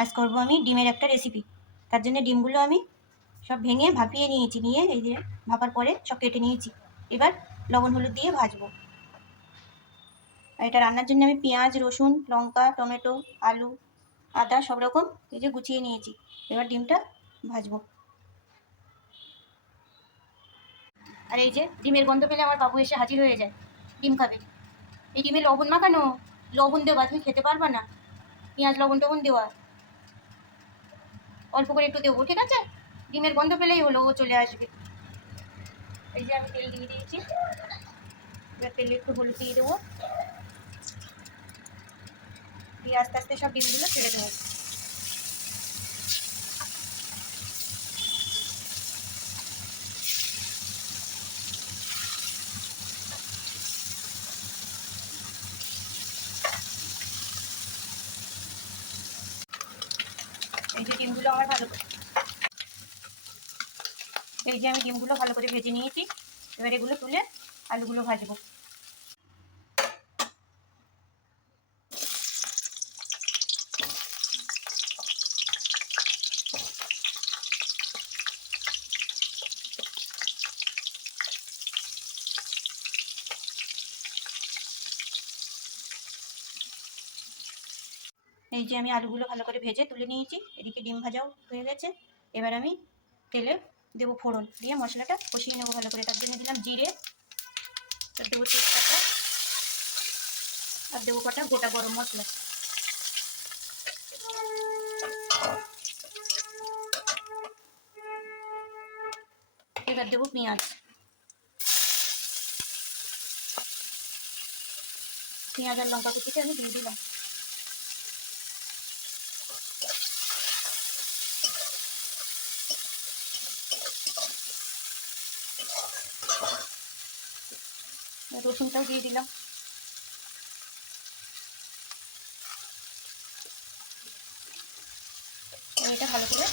আজ করবো আমি ডিমের একটা রেসিপি। তার জন্য ডিমগুলো আমি সব ভেঙে ভাপিয়ে নিয়েছি, নিয়ে এই যে ভাপার পরে সব কেটে নিয়েছি। এবার লবণ হলুদ দিয়ে ভাজবো। আর এটা রান্নার জন্য আমি পেঁয়াজ, রসুন, লঙ্কা, টমেটো, আলু, আদা সব রকম এই যে গুছিয়ে নিয়েছি। এবার ডিমটা ভাজবো। আর এই যে ডিমের গন্ধ পেলে আমার বাবু এসে হাজির হয়ে যায়, ডিম খাবে। এই ডিমে লবণ মাখানো, লবণ দেওয়া, তুমি খেতে পারবা না। পেঁয়াজ লবণ টবণ দেওয়া, অল্প করে একটু দেবো, ঠিক আছে? ডিমের গন্ধ পেলেই হলো, ও চলে আসবে। এই যে আমি তেল দিয়ে দিয়েছি, এবার তেলে একটু হলুদ দিয়ে দেবো, দিয়ে আস্তে আস্তে সব ডিমগুলো ছেড়ে দেবো। এই যে ডিমগুলো আমার ভালো করে, এই যে আমি ডিমগুলো ভালো করে ভেজে নিয়েছি। এবার এগুলো তুলে আলুগুলো ভাজবো। এই যে আমি আলুগুলো ভালো করে ভেজে তুলে নিয়েছি, এদিকে ডিম ভাজাও হয়ে গেছে। এবার আমি তেলে দেবো ফোড়ন, দিয়ে মশলাটা কষিয়ে নেবো ভালো করে। তার জন্য দিলাম জিরে, আর দেবো তেজপাতা, আর দেবো কটা গোটা গরম মশলা। এবার দেবো পেঁয়াজ, পেঁয়াজ আর লঙ্কা কুচিটা আমি দিয়ে দিলাম। রসুনটাও দিয়ে দিলাম। এটা ভালো করে